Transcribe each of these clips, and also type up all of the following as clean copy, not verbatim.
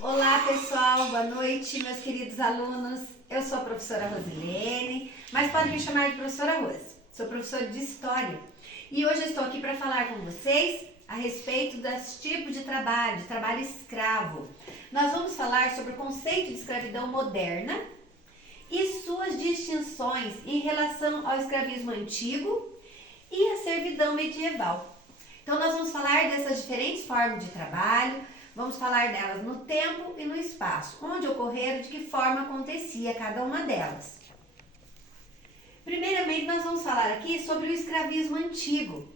Olá pessoal, boa noite meus queridos alunos. Eu sou a professora Rosilene, mas podem me chamar de professora Rose. Sou professora de História e hoje eu estou aqui para falar com vocês a respeito dos tipos de trabalho escravo. Nós vamos falar sobre o conceito de escravidão moderna e suas distinções em relação ao escravismo antigo e a servidão medieval. Então nós vamos falar dessas diferentes formas de trabalho. Vamos falar delas no tempo e no espaço, onde ocorreram, de que forma acontecia cada uma delas. Primeiramente, nós vamos falar aqui sobre o escravismo antigo,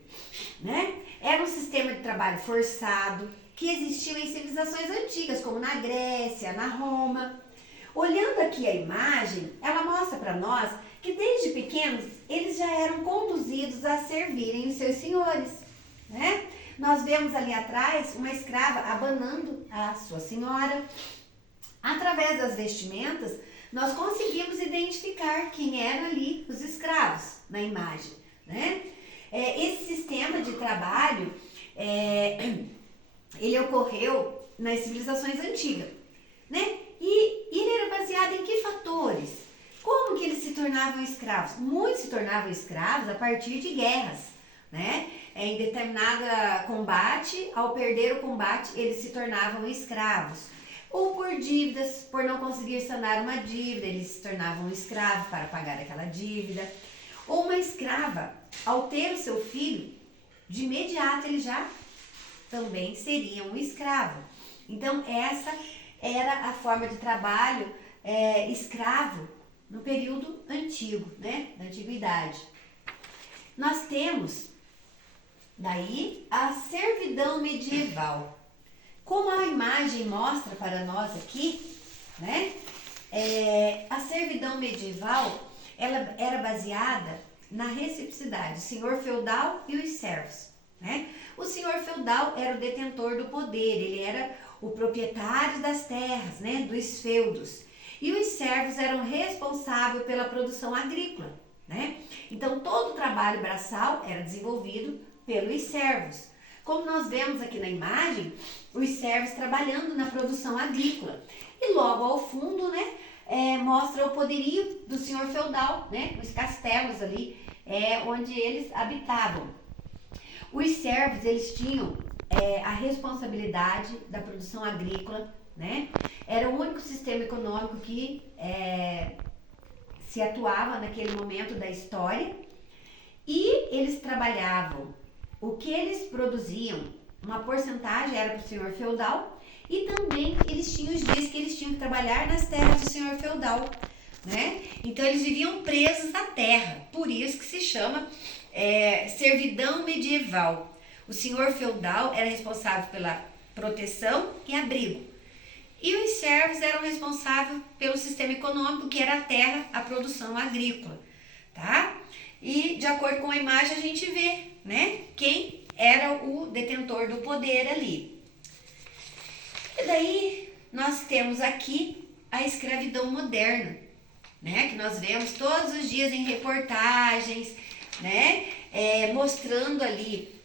né? Era um sistema de trabalho forçado que existiu em civilizações antigas, como na Grécia, na Roma. Olhando aqui a imagem, ela mostra para nós que desde pequenos eles já eram conduzidos a servirem os seus senhores, né? Nós vemos ali atrás uma escrava abanando a sua senhora. Através das vestimentas, nós conseguimos identificar quem eram ali os escravos na imagem, né? Esse sistema de trabalho, ele ocorreu nas civilizações antigas, né? E ele era baseado em que fatores? Como que eles se tornavam escravos? Muitos se tornavam escravos a partir de guerras, né? Em determinado combate, ao perder o combate, eles se tornavam escravos. Ou por dívidas, por não conseguir sanar uma dívida, eles se tornavam escravos para pagar aquela dívida. Ou uma escrava, ao ter o seu filho, de imediato ele já também seria um escravo. Então essa era a forma de trabalho escravo no período antigo, né? Da antiguidade. Nós temos daí a servidão medieval. Como a imagem mostra para nós aqui, né? A servidão medieval, ela era baseada na reciprocidade, o senhor feudal e os servos, né? O senhor feudal era o detentor do poder, ele era o proprietário das terras, né? Dos feudos. E os servos eram responsáveis pela produção agrícola, né? Então todo o trabalho braçal era desenvolvido pelos servos. Como nós vemos aqui na imagem, os servos trabalhando na produção agrícola. E logo ao fundo, né, mostra o poderio do senhor feudal, né, os castelos ali, onde eles habitavam. Os servos, eles tinham a responsabilidade da produção agrícola, né? Era o único sistema econômico que se atuava naquele momento da história. E eles trabalhavam o que eles produziam, uma porcentagem era para o senhor feudal, e também eles tinham os dias que eles tinham que trabalhar nas terras do senhor feudal, né? Então eles viviam presos na terra, por isso que se chama servidão medieval. O senhor feudal era responsável pela proteção e abrigo, e os servos eram responsáveis pelo sistema econômico, que era a terra, a produção agrícola, tá? E de acordo com a imagem a gente vê, né, quem era o detentor do poder ali. E daí nós temos aqui a escravidão moderna, né, que nós vemos todos os dias em reportagens, né, mostrando ali.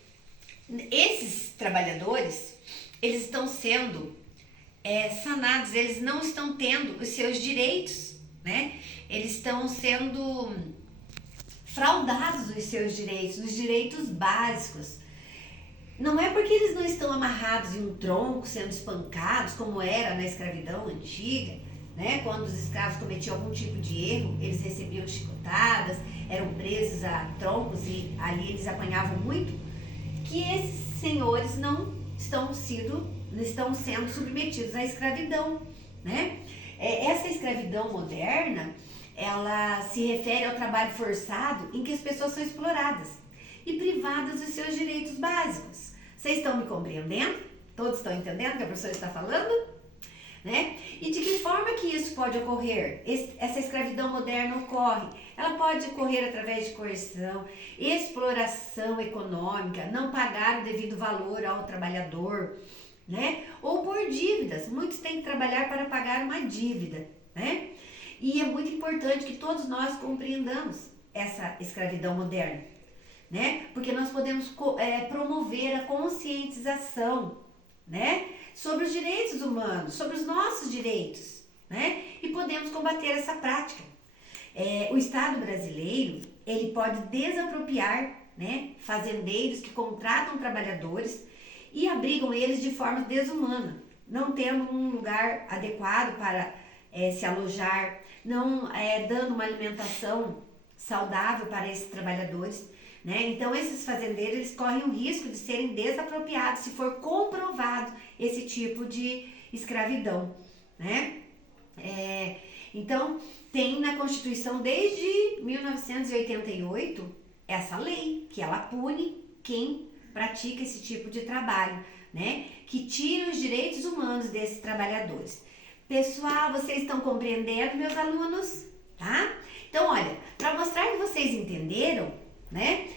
Esses trabalhadores, eles estão sendo sanados, eles não estão tendo os seus direitos, né, eles estão sendo fraudados os seus direitos, os direitos básicos. Não é porque eles não estão amarrados em um tronco, sendo espancados, como era na escravidão antiga, né? Quando os escravos cometiam algum tipo de erro, eles recebiam chicotadas, eram presos a troncos e ali eles apanhavam muito, que esses senhores não estão sendo submetidos à escravidão, né? Essa escravidão moderna, ela se refere ao trabalho forçado em que as pessoas são exploradas e privadas dos seus direitos básicos. Vocês estão me compreendendo? Todos estão entendendo o que a professora está falando? Né? E de que forma que isso pode ocorrer? Essa escravidão moderna ocorre. Ela pode ocorrer através de coerção, exploração econômica, não pagar o devido valor ao trabalhador, né? Ou por dívidas. Muitos têm que trabalhar para pagar uma dívida, né? E é muito importante que todos nós compreendamos essa escravidão moderna, né? Porque nós podemos promover a conscientização, né? sobre os direitos humanos, sobre os nossos direitos, né? E podemos combater essa prática. O Estado brasileiro, ele pode desapropriar, né, fazendeiros que contratam trabalhadores e abrigam eles de forma desumana, não tendo um lugar adequado para se alojar, não dando uma alimentação saudável para esses trabalhadores, né? Então esses fazendeiros, eles correm o risco de serem desapropriados se for comprovado esse tipo de escravidão, né? Então tem na Constituição desde 1988 essa lei que ela pune quem pratica esse tipo de trabalho, né? Que tira os direitos humanos desses trabalhadores. Pessoal, vocês estão compreendendo, meus alunos? Tá? Então, olha, para mostrar que vocês entenderam, né?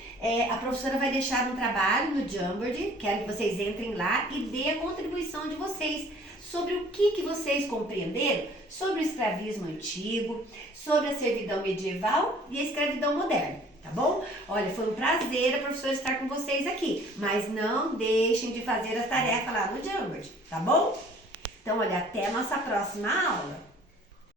A professora vai deixar um trabalho no Jamboard, quero que vocês entrem lá e dê a contribuição de vocês sobre o que vocês compreenderam sobre o escravismo antigo, sobre a servidão medieval e a escravidão moderna, tá bom? Olha, foi um prazer a professora estar com vocês aqui, mas não deixem de fazer as tarefas lá no Jamboard, tá bom? Então, olha, até a nossa próxima aula.